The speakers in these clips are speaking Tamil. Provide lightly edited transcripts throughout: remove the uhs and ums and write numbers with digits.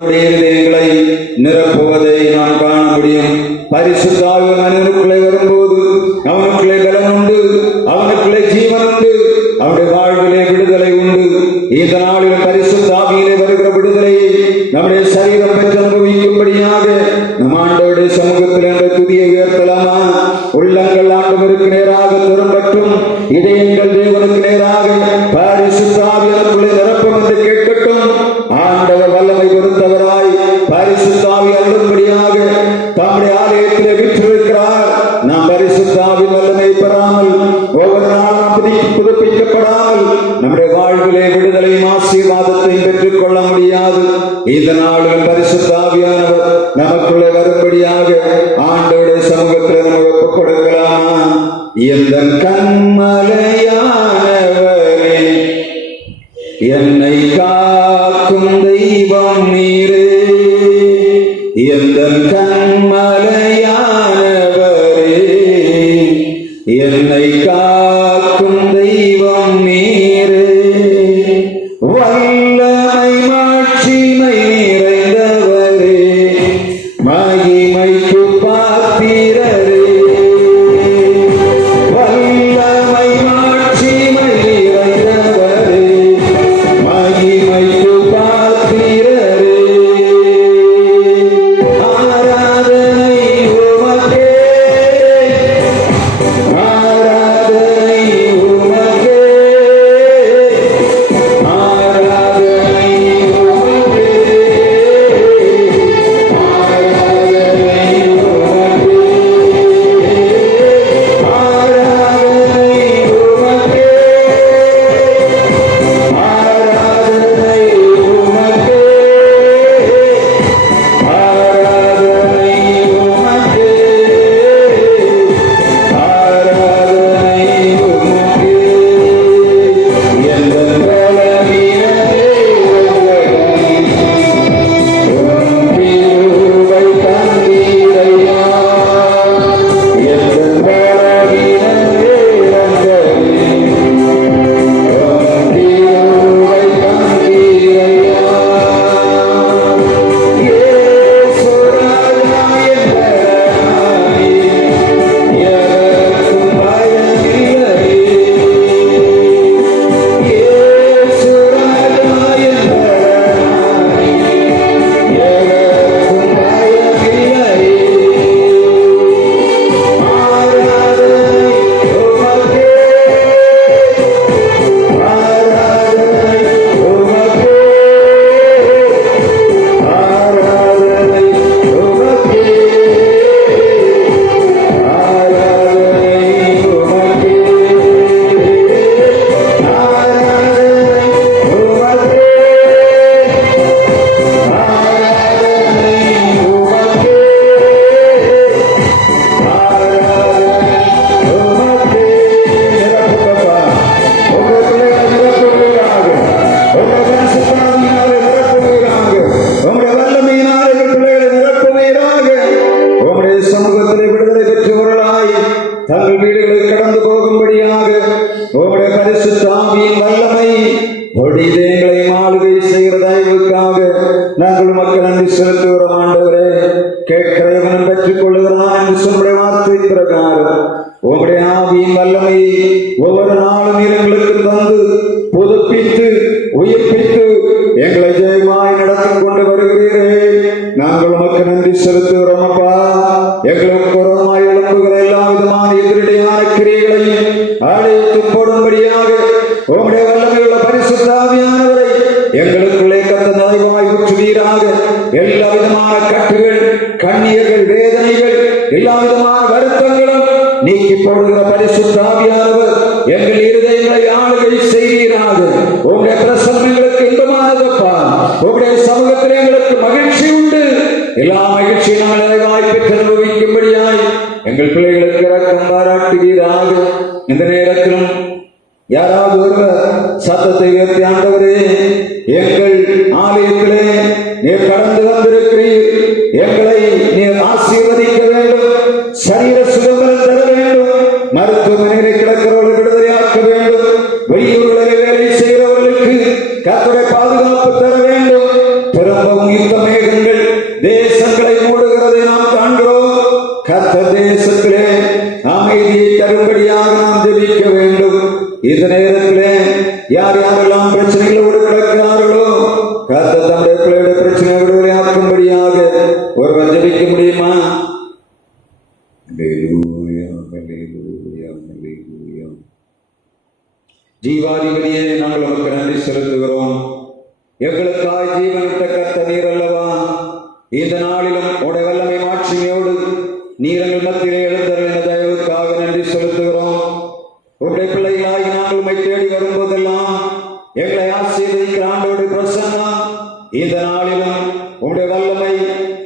இதயங்களை நிரப்புவதை நாம் காண முடியும். பரிசுத்த ஆவி மனிதனுக்குள்ளே வரும்போது அவனுக்குள்ளே பலன் உண்டு, அவனுக்குள்ளே ஜீவன் உண்டு, அவனுடைய வாழ்விலே விடுதலை உண்டு. இந்த நாளில் பரிசுத்த ஆவியிலே வருகிற விடுதலையை நம்முடைய சரீரம் பெற்று அனுபவிக்கும்படியாக நம் ஆண்டவருடைய சமூகத்தில் என்ற துதியை உயர்த்தலாமா? உள்ளங்கள் ஆண்டவருக்கு நேராக திரும்பட்டும், இதயங்கள் தேவனுக்கு நேராக பரிசுத்த ஆவி எனக்குள்ளே நிரப்பும் என்று கேட்கட்டும். ஆண்டவர் வல்லமை கொடுத்தவராய் பரிசுத்த ஆவி அருளும்படியாக தம்முடைய ஆலயத்திலே விற்றிருக்கிறார். நாம் பரிசுத்த ஆவி வல்லமை பெறாமல் ஒவ்வொரு நாளும் புதுப்பிக்கப்படாமல் நம்முடைய வாழ்விலே விடுதலையும் ஆசீர்வாதத்தையும் பெற்றுக் கொள்ள முடியாது. இந்த நாளில் பரிசுத்த ஆவியானவர் நமக்குள்ளே வரும்படியாக ஆண்டவருடைய சமூகத்தில் நம்ம ஒப்புக் கொடுக்கலாமா? எந்த கண்மலையானவரே, என்னை காக்கும் தெய்வம் நீரே. எந்த கண்மலையானவரே, என்னை காக்கும் தெய்வம் நீரே. வல்லமை மாட்சிமை நிறைந்தவரே, மகிமைக்கு பாத்திரரே. வல்லமை மாட்சிமை நிறைந்தவரே, மகிமைக்கு பாத்திரரே. ஆராதனை உமக்கே, ஆராதனை உமக்கே, ஆராதனை உமக்கே, ஆராதனை உமக்கே, ஆராதனை உமக்கே, ஆராதனை உமக்கே, ஆராதனை உமக்கே, ஆராதனை உமக்கே. எந்த பலவீனமே உம் கிருபை தந்தீரையா. எந்த பலவீனமே உம் கிருபை தந்தீரையா. இயேசுராஜா என்பவராய் எவருக்கும் பயமில்லை. இயேசுராஜா என்பவராய் எவருக்கும் பயமில்லை. ஆராதனை உமக்கே, ஆராதனை உமக்கே, ஆராதனை உமக்கே, ஆராதனை உமக்கே, ஆராதனை உமக்கே, ஆராதனை உமக்கே, ஆராதனை உமக்கே. நிரப்புங்கப்பா, உங்க பிள்ளைகளை நிரப்புவீராக, உங்க பரிசுத்த ஆவியினாலே நிரப்புவீராக, உங்களுடைய வல்லமையினாலே எங்கள் பிள்ளைகளை நிரப்புவீராக. உங்களுடைய சமூகத்திலே விடுதலை பெற்றவர்களாய் தங்கள் வீடுகளை கடந்து போகும்படியாக உங்களுடைய பரிசுத்த ஆவியின் வல்லமை ஒடிதேங்களை ஆளுகை செய்கிற தயவுக்காக நாங்கள் உமக்கு நன்றி செலுத்துகிறோம். ஆண்டவரே, கேட்கிறவனும் பெற்றுக் கொள்ளுகிறான் என்று சொல்லுடைய வார்த்தை பிரகாரம் உங்களுடைய ஆவியின் வல்லமை ஒவ்வொரு நாளும் எங்களுக்கு தந்து புதுப்பித்து உயிர்ப்பித்து எங்களை ஜெயமாய் நடத்தி கொண்டு வருகிறீரே. நாங்கள் உமக்கு நன்றி செலுத்துகிறோம் அப்பா. எங்களுக்கு புறமாய் எழுப்புகிற எல்லா விதமான எதிரடையான கிரியைகளையும் அழைத்து போடும்படியாக உங்களுடைய வல்லமையுள்ள பரிசுத்த ஆவியானவரை எங்களுக்குள்ளே கத்த நிறைவாய் ஊற்றுவீராக. எல்லா விதமான கட்டுகள், கண்ணீர்கள், வேதனைகள், எல்லா விதமான வருத்தங்களும் நீக்கி போடுகிற பரிசுத்த ஆவியானவர் எங்கள் இருதயங்களை ஆளுகை செய்வீராக. உங்களுடைய பிரசன்னங்களுக்கு இன்பமானதப்பா. உங்களுடைய சமூகத்தில் எங்களுக்கு மகிழ்ச்சி உண்டு. எல்லா மகிழ்ச்சியும் நாங்கள் நிறைவாய் பெற்று அனுபவிக்கும்படியாய் எங்கள் பிள்ளைகளுக்கு இரக்கம் பாராட்டுவீராக. இந்த நேரத்திலும் யாராவது ஒருவர் சத்தத்தை உயர்த்தி, ஆண்டவரே, எங்கள் ஆலயத்திலே நீர் கடந்து வந்திருக்கிறீர், எங்களை நீர் ஆசீர்வதிக்க வேண்டும், சரீர சுதந்திரம் தர வேண்டும், மருத்துவமனைகளை கிடக்கிறவர்கள் விடுதலையாக்க வேண்டும், வெளியூர்களில் வேலை செய்கிறவர்களுக்கு கர்த்தருடைய பாதுகாப்பு தர வேண்டும். திரும்பவும் யுத்தமே ஜீவாதிபதியே, நாங்கள் உமக்கு நன்றி செலுத்துகிறோம். எங்களுக்காய் ஜீவனிட்ட கர்த்தர் நீர் அல்லவா? இந்த நாளிலும் உடைய வல்லமை மாட்சிமையோடு நீர் எங்கள் மத்தியிலே எழுந்தருளின தயவுக்காக நன்றி செலுத்துகிறோம். உடைய பிள்ளைகளாகி நாங்கள் உம்மை தேடி வரும்போதெல்லாம் எங்களை ஆசீர்வதிக்கிற ஆண்டவருடைய பிரசன்னம் இந்த நாளிலும் உம்முடைய வல்லமை,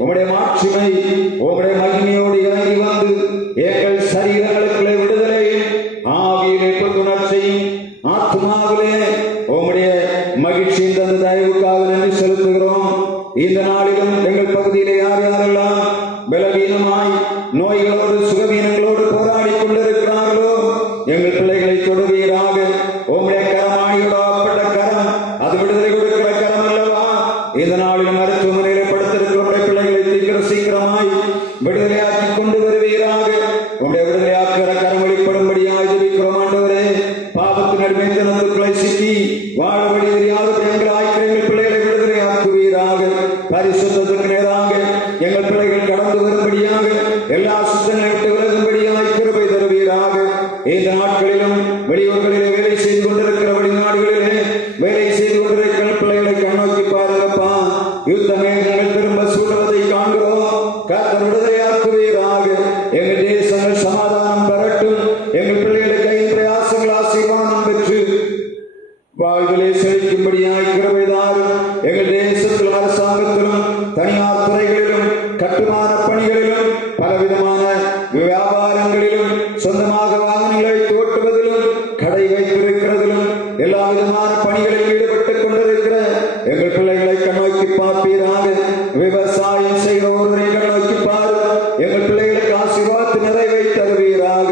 உம்முடைய மாட்சிமை, உம்முடைய மகிமையோடு இறங்கி வந்து எங்கள் சரீரங்களுக்குள்ளே விடுதலையும் ஆவியிலே புத்துணர்ச்சியும் ஆத்மாவிலே உம்முடைய மகிழ்ச்சியின் தந்த தயவுக்காக நன்றி செலுத்துகிறோம். இந்த நாளிலும் எங்கள் பகுதியிலே யார் யாரெல்லாம் பலவீனமாய் நோய்களோடு சுகவீனங்களோடு போராடி கொண்டிருக்கிறார்களோ எங்கள் பிள்ளைகளை தொடுவீராக. உம்முடைய கரமாணியோட கரம் அது விடுதலை கொடுக்கிற கரம் அல்லவா? இந்த நாளிலும் மருத்துவமனையில படுத்திருக்கிற பிள்ளைகளை சீக்கிரமாய் விடுதலையாக்கி கொண்டு வருவீராக. உம்முடைய விடுதலையாக்குற கரம் வெளிப்படும்படியாய் ஜெபிக்கிறோம். ஆண்டவரே, பாவத்தின் அடிமைத்தனத்துக்குள்ளே சிக்கி வாழபடி தெரியாத எங்கள் பிள்ளைகளை விடுதலையாக்குவீராக. பரிசுத்தத்துக்கு நேராக எங்கள் பிள்ளைகள் கடந்து வரும்படியாக, எல்லா சுத்தங்களை விட்டு விலகும்படியாய் கிருபை தருவீராக. இந்த நாட்களிலும் வெளியூர்களிலே வேலை செய்து கொண்டிருக்கிற வெளிநாடுகளிலே வேலை செய்து கொண்டிருக்கிற பிள்ளைகளை கண்ணோக்கி பாருங்கப்பா. யுத்த மேகங்கள் திரும்ப சூழ்வதை காண்கிறோம். கர்த்தர் விடுதலையாக்குவீராக. எங்கள் தேசங்கள் சமாதானம் பெறட்டும். எங்கள் பிள்ளைகளை கையின் பிரயாசங்கள் ஆசீர்வாதம் பெற்று வாழ்விலே செழிக்கும்படியாய் கிருபை தாரும். எங்கள் தேசத்தில் அரசாங்கத்திலும் தனியார் துறைகளிலும் கட்டுமான பணிகளிலும் பலவிதமான வியாபாரங்களிலும் சொந்தமாக வாகனங்களை ஓட்டுவதிலும் கடை வைத்திருக்கிறதிலும் எல்லா விதமான பணிகளில் ஈடுபட்டுக் கொண்டிருக்கிற எங்கள் பிள்ளைகளை கண்ணோக்கி பார்ப்பீராக. விவசாயம் செய்கிற ஒருவரை கண்ணோக்கி பாரு. எங்கள் பிள்ளைகளுக்கு ஆசீர்வாதத்தை நிறைவை தருவீராக.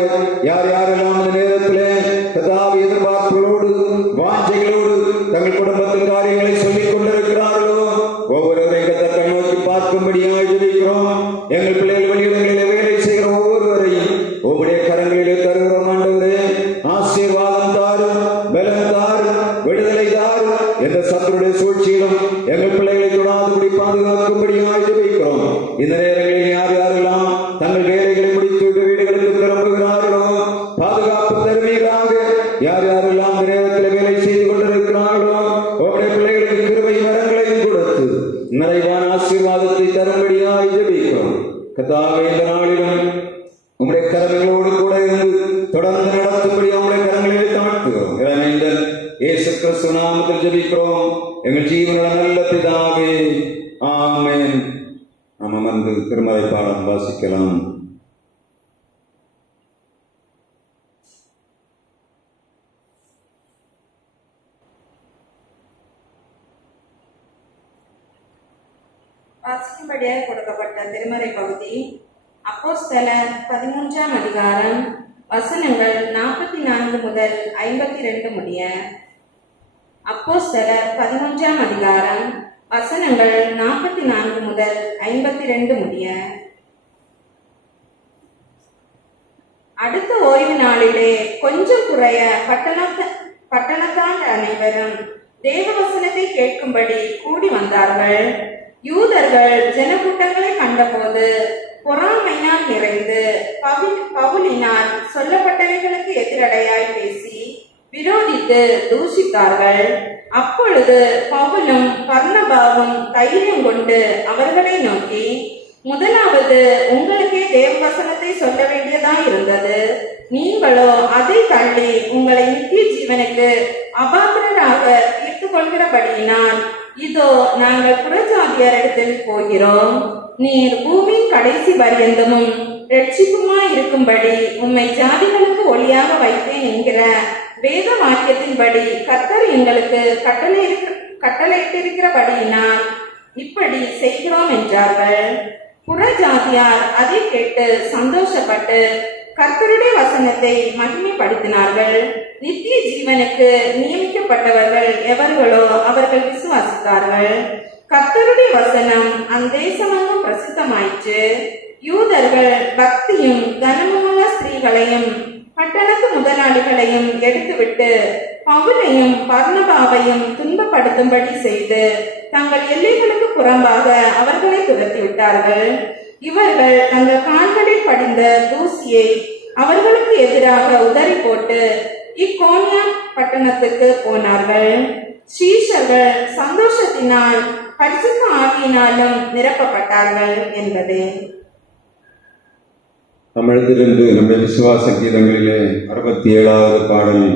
யார் யாரெல்லாம் இந்த நேரத்திலே கதாவி எதிர்பார்ப்புகளோடு வாஞ்சைகளோடு தங்கள் குடும்பத்தின் காரியங்களை சொல்லிக் கொண்டிருக்கிறார்களோ ஒவ்வொருவரை கண்ணை நோக்கி பார்க்கும்படியாக ஜெபிக்கிறோம். எங்கள் பிள்ளைகள் வெளியிடங்களிலே வேலை செய்கிற ஒவ்வொருவரையும் உம்முடைய கரங்களிலே தருகிறோம். ஆண்டவரே, ஆசீர்வாதம் தாரும், பலம் தாரும், விடுதலை தாரும். எந்த சத்துருடைய சூழ்ச்சியிலும் எங்கள் பிள்ளைகளை தொடாதபடி பாதுகாக்கும்படியாக ஜெபிக்கிறோம். இந்த நேரங்களில் யார் யாரெல்லாம் தங்கள் வேலைகளை முடித்துவிட்டு வீடுகளுக்கு திரும்புகிறார்களோ பாதுகாப்பு தருவீராக. யார் யாரெல்லாம் இந்த நேரத்தில் வேலை செய்து கொண்டிருக்கிறார்களோ உங்களுடைய பிள்ளைகளுக்கு கிருபை வரங்களையும் கொடுத்து நிறைவான ஆசீர்வாதத்தை தரும்படியாக ஜெபிக்கிறோம். கர்த்தாவே, இந்த நாளிலும் உங்களுடைய கரங்களோடு கூட இருந்து தொடர்ந்து நடத்தும்படி உங்களுடைய கரங்களில் தாழ்த்துகிறோம். இறைமைந்தன் இயேசு கிறிஸ்து நாமத்தில் ஜெபிக்கிறோம் எங்கள் ஜீவனுள்ள நல்ல பிதாவே, ஆமென். நாம் அமர்ந்து திருமறை பாடம் வாசிக்கலாம். வாசிக்கும்படியாக கொடுக்கப்பட்ட திருமறை பகுதி அப்போஸ்தலர் 13ஆம் அதிகாரம் வசனங்கள் 44 முதல் 52 முடிய. அப்போஸ்தலர் 13ஆம் அதிகாரம் வசனங்கள் 44 முதல் 52 முடிய. அடுத்த ஓய்வு நாளிலே கொஞ்சம் குறைய பட்டணத்தார் அனைவரும் தேவ வசனத்தை கேட்கும்படி கூடி வந்தார்கள். யூதர்கள் ஜனக்கூட்டங்களை கண்டபோது பொறாமையினால் நிறைந்து பவுலினால் சொல்லப்பட்டவைகளுக்கு எதிரடையாய் பேசி விரோதித்து தூஷித்தார்கள். அப்பொழுது பவுலும் பர்னபாவும் தைரியம் கொண்டு அவர்களை நோக்கி, முதலாவது உங்களுக்கே தேவவசனத்தை சொல்ல வேண்டியதாய் இருந்தது. நீங்களோ அதை தள்ளி உங்களை நித்திய ஜீவனுக்கு அபாத்திரராக தீர்த்து கொள்கிறபடியினால் இதோ நாங்கள் புறஜாதியரிடத்தில் போகிறோம். நீர் பூமியின் கடைசி பரியந்தமும் ரட்சிப்புமாய் இருக்கும்படி உம்மை ஜாதிகளுக்கு ஒளியாக வைத்தேன் என்கிற வேத வாக்கியத்தின்படி கர்த்தர் எங்களுக்கு கட்டளையிட்டிருக்கிறபடியினால் இப்படி செய்கிறோம் என்றார்கள். புறஜாதியார் அதை கேட்டு சந்தோஷப்பட்டு கர்த்தருடைய வசனத்தை மகிமைப்படுத்தினார்கள். நித்திய ஜீவனுக்கு நியமிக்கப்பட்டவர்கள் எவர்களோ அவர்கள் விசுவாசித்தார்கள். கர்த்தருடைய வசனம் அந்தேசமெங்கும் பிரசித்தமாயிற்று. யூதர்கள் பக்தியும் கனமுள்ள ஸ்திரீகளையும் பட்டணத்து முதலாளிகளையும் எடுத்துவிட்டு பவுலையும் பர்னபாவையும் துன்பப்படுத்தும்படி செய்து தங்கள் எல்லைகளுக்கு புறம்பாக அவர்களை துரத்தி விட்டார்கள். இவர்கள் தங்கள் கால்களில் படிந்த தூசியை அவர்களுக்கு எதிராக உதறி போட்டு இக்கோனியா பட்டணத்துக்கு போனார்கள். சீஷர்கள் சந்தோஷத்தினால் பரிசுத்த ஆவியினாலும் நிரப்பப்பட்டார்கள் என்பது. தமிழத்திலிருந்து நம்முடைய விசுவாச கீதங்களிலே 67வது பாடல்